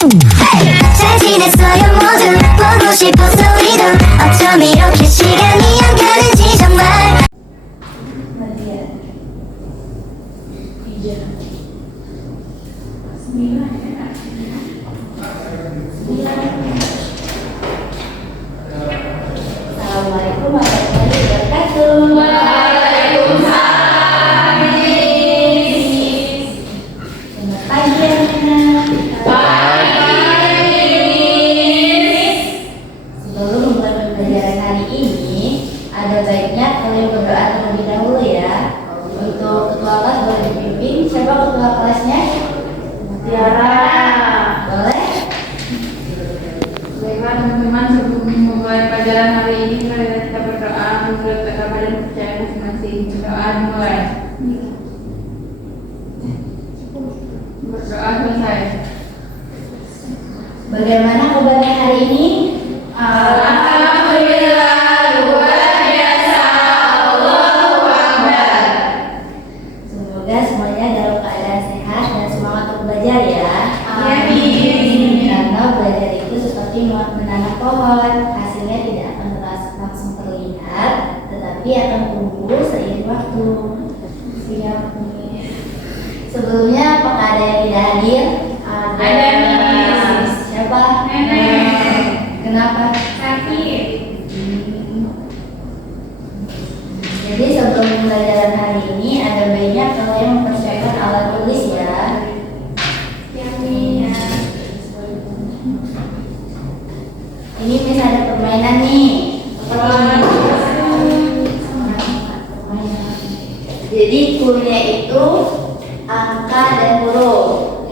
잘 지냈어요 모두 보고 싶어서 우리도 어쩜 이렇게 시간이 안 가는지 정말. Assalamualaikum warahmatullahi wabarakatuh. Waalaikumsalam. Selamat pagi anak-anak. Sebelum mulai pembelajaran hari ini, ada baiknya kalian berdoa terlebih dahulu ya. Untuk ketua kelas boleh dipimpin. Siapa ketua kelasnya? Tiara. Boleh? Baiklah teman-teman, sebelum memulai pelajaran hari ini, mari kita berdoa menurut agama dan percaya masing-masing. Berdoa dimulai. Berdoa selesai. Bagaimana kabarnya hari ini? Alhamdulillah, luar biasa. Allahu Akbar. Semoga semuanya dalam keadaan sehat dan semangat untuk belajar ya. Amin. Karena belajar itu seperti menanam pohon, hasilnya tidak akan langsung terlihat, tetapi akan tumbuh seiring waktu. Siap. Sebelumnya apakah ada yang tidak hadir? Ada, Miss. Siapa? Nenek. Kenapa? Sakit. Jadi sebelum pembelajaran hari ini ada baiknya kalian mempersiapkan alat tulis ya. Ini bisa ada permainan nih. Jadi cluenya itu angka dan huruf.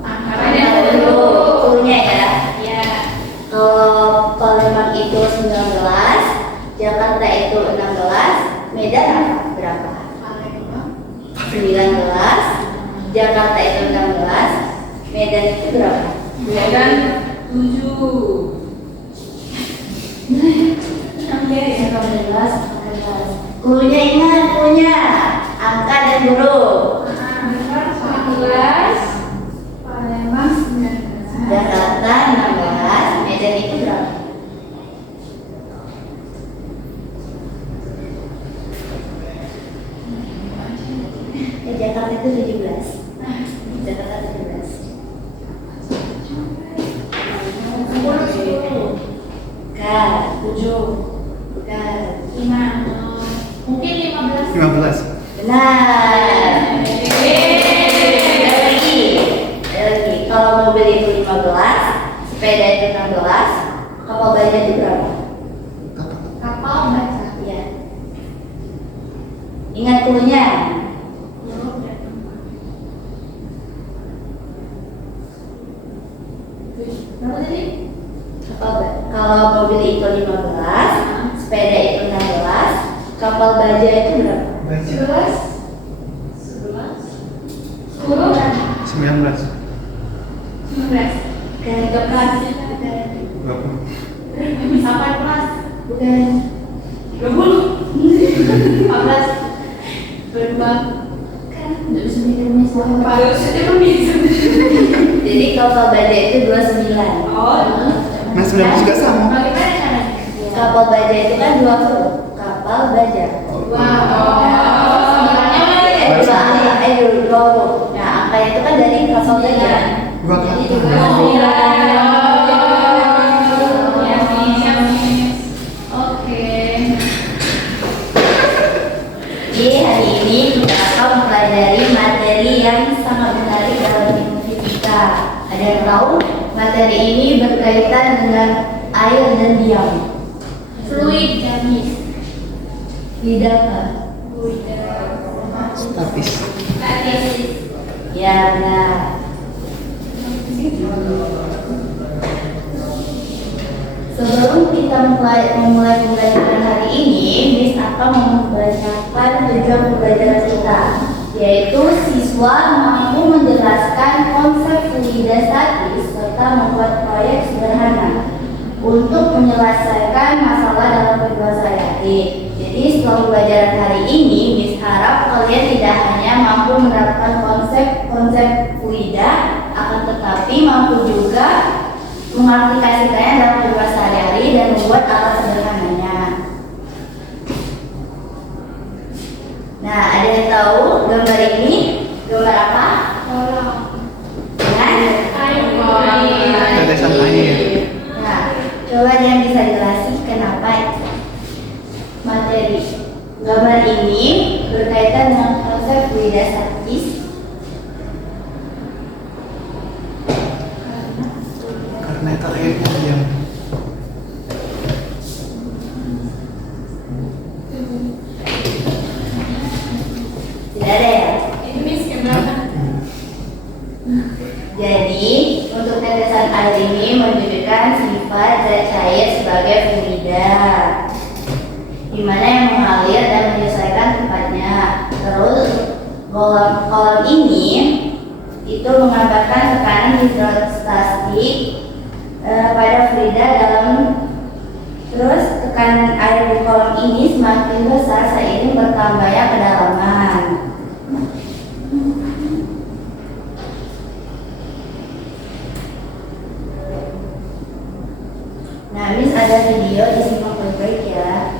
Angka dan huruf. Cluenya ya. Ya. Kalau Palembang itu 19, Jakarta itu 16, Medan berapa? 19, Jakarta itu 16, Medan itu berapa? Medan 7. 19. Cluenya ingat cluenya angka dan huruf. 11, Palembang 19. Jakarta 16, Medan itu berapa? Jakarta itu 17. Jakarta 17. 10. Bukan. 7. Bukan. 5. Mungkin 15. 15. Benar. Ada lagi. Kalau mobil itu 15, sepeda itu 16, kapal baja itu berapa? Kapal baca. Iya. Ingat cluenya. Berapa tadi? Kalau mobil itu 15, sepeda itu 16, kapal baja itu berapa? 11. 10. 19. 19. Bukan. 13. 20. 18. Bukan. 20. 14. 22. Kan nggak bisa mikirnya sama. Harus itu bisa. Jadi kapal baja itu 29. Oh. Nah, 19 juga sama. Bagaimana caranya? Kapal baja itu kan 2 huruf. Kapal baja. Dua huruf. Nah, angka itu kan dari kapal baja. Dua Jadi kali. 29. Oke. Jadi hari ini kita akan mempelajari materi yang sangat menarik dalam ilmu fisika. Ada yang tahu? Materi ini berkaitan dengan air dan diam. Fluid gamis. Tidak apa? Statis. Ya, benar. Sebelum kita memulai pembelajaran hari ini, Miss akan membacakan tujuan pembelajaran kita, yaitu siswa mampu menjelaskan konsep fluida statis serta membuat proyek sederhana untuk menyelesaikan masalah dalam kedua sayati. Jadi setelah pembelajaran hari ini, Miss harap kalian tidak hanya mampu menerapkan konsep fluida, akan tetapi mampu juga mengaplikasikannya dalam kehidupan sehari-hari dan membuat alat sederhananya. Nah, ada yang tahu gambar ini? Gambar apa? Dengan Tetesan air. Nah, coba yang bisa jelasin kenapa materi gambar ini berkaitan dengan konsep fluida statis. Karena itu airnya diam. Tidak ada ya? Ini Miss kenapa? Jadi, untuk tetesan air ini menunjukkan sifat zat cair sebagai fluida, di mana yang mengalir dan menyesuaikan tempatnya. Terus, kolom ini itu menggambarkan tekanan hidrostatik pada fluida dalam. Terus, tekanan air di kolom ini semakin besar seiring bertambahnya kedalaman. Nah, Miss ada video disimak baik-baik ya.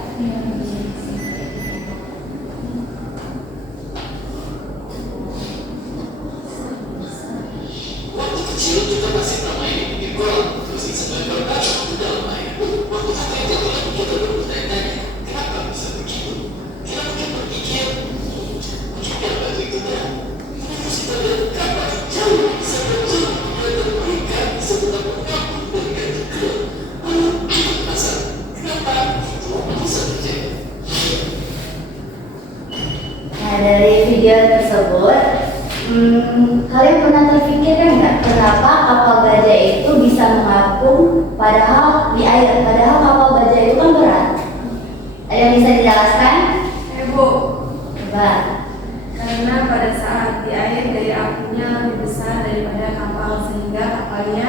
Nah, dari video tersebut, kalian pernah terpikirkan nggak kenapa kapal gajah itu bisa mengapung padahal di air, padahal kapal gajah itu kan berat? Ada yang bisa dijelaskan? Bu, Coba. karena pada saat di air daya apungnya lebih besar daripada kapal sehingga kapalnya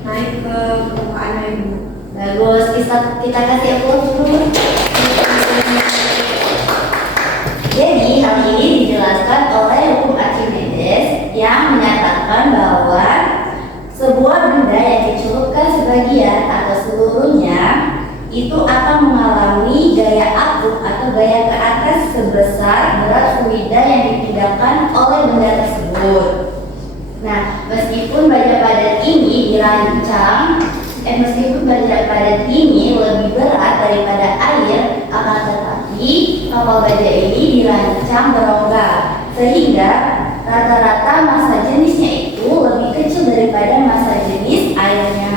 naik ke permukaan air, Bu. Bagus, kita kasih applause dulu. Jadi hal ini dijelaskan oleh hukum Archimedes yang menyatakan bahwa sebuah benda yang dicelupkan sebagian atau seluruhnya itu akan mengalami gaya apung atau gaya ke atas sebesar berat fluida yang dipindahkan oleh benda tersebut. Nah, meskipun baja padat ini dirancang meskipun baja padat ini lebih berat daripada air, akan tetapi kapal gajah ini dirancang berongga sehingga rata-rata massa jenisnya itu lebih kecil daripada massa jenis airnya.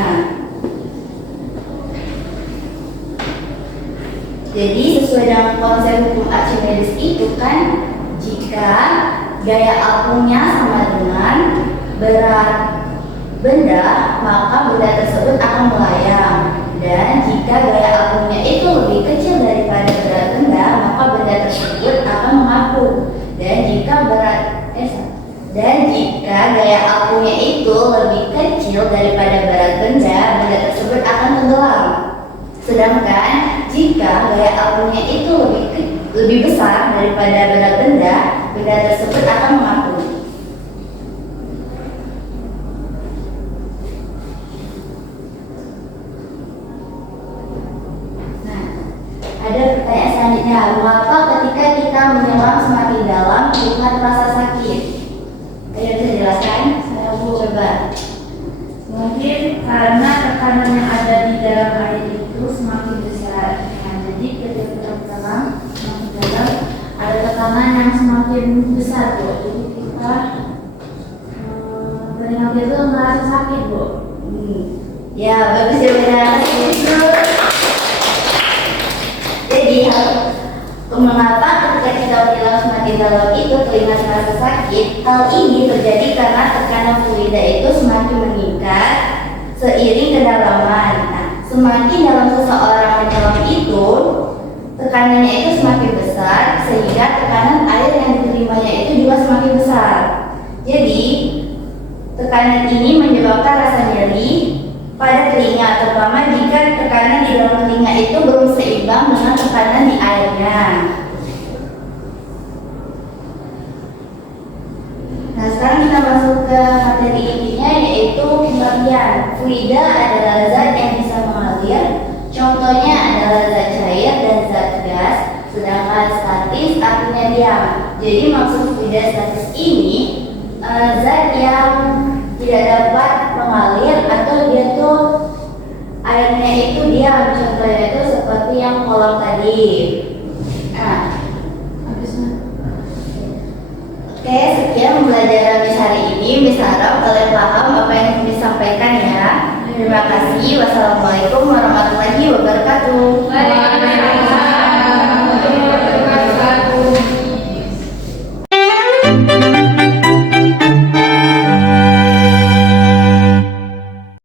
Jadi sesuai dengan konsep hukum Archimedes itu kan, jika gaya apungnya sama dengan berat benda, maka benda tersebut akan melayang. Dan jika gaya apungnya itu lebih kecil daripada berat benda, maka benda tersebut akan mengapung. Dan jika gaya apungnya itu lebih kecil daripada berat benda, benda tersebut akan tenggelam. Sedangkan jika gaya apungnya itu lebih besar daripada berat benda, benda tersebut akan mengapung. Ada pertanyaan selanjutnya, mengapa ketika kita menyelam semakin dalam kita terasa sakit? Ayo bisa jelaskan? Saya coba. Mungkin karena tekanan yang ada di dalam air itu semakin besar. Nah, jadi ketika kita menyelam semakin dalam, ada tekanan yang semakin besar, Bu. Jadi kita berenang itu merasa sakit, Bu. Ya, bagus ya benar. Jadi mengapa ketika kita menyelam semakin dalam itu terlihat terasa sakit? Hal ini terjadi karena tekanan fluida itu semakin meningkat seiring kedalaman. Nah, semakin dalam seseorang menyelam itu, tekanannya itu semakin besar sehingga tekanan air yang diterimanya itu juga semakin besar. Jadi tekanan ini menyebabkan rasa nyeri pada telinga, terutama jika tekanan di dalam telinga itu belum seimbang dengan tekanan di airnya. Nah, sekarang kita masuk ke materi intinya, yaitu pengertian fluida adalah zat yang bisa mengalir. Contohnya adalah zat cair dan zat gas. Sedangkan statis artinya diam. Jadi maksud fluida statis ini zat yang tidak dapat mengalir atau dia tuh airnya itu diam. Contohnya itu seperti yang kolam tadi. Nah, oke, sekian pembelajaran Miss hari ini. Miss harap kalian paham apa yang disampaikan ya. Terima kasih. Wassalamualaikum warahmatullahi wabarakatuh.